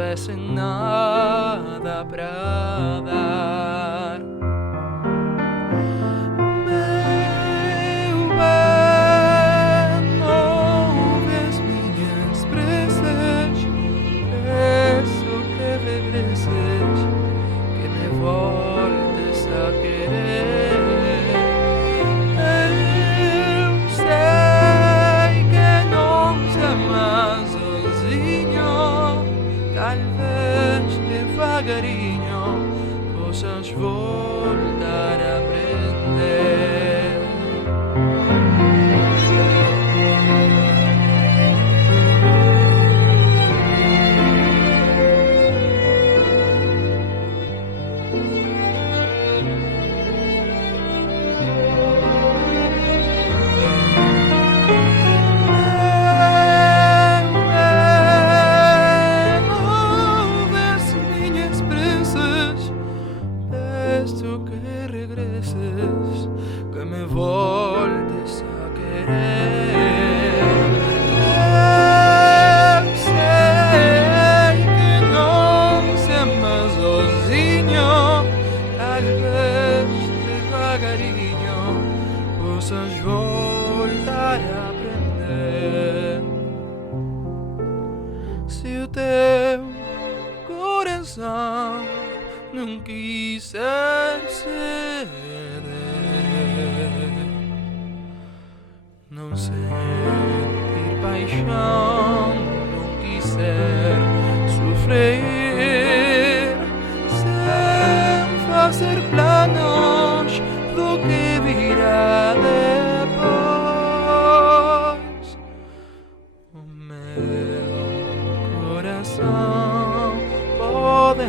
é sem nada para dar. Meu bem, ouve as minhas preces, peço que regreses, que me voltes a querer. Eu sei que não se ama sozinho, talvez devagarinho possas voltar a aprender. Peço que regreses, que me voltes a querer. Eu sei que não se ama sozinho, talvez devagarinho possas voltar a aprender. Se o teu coração não quiser ceder, não sentir paixão, não quiser sofrer, sem fazer planos do que virá depois. O meu coração pode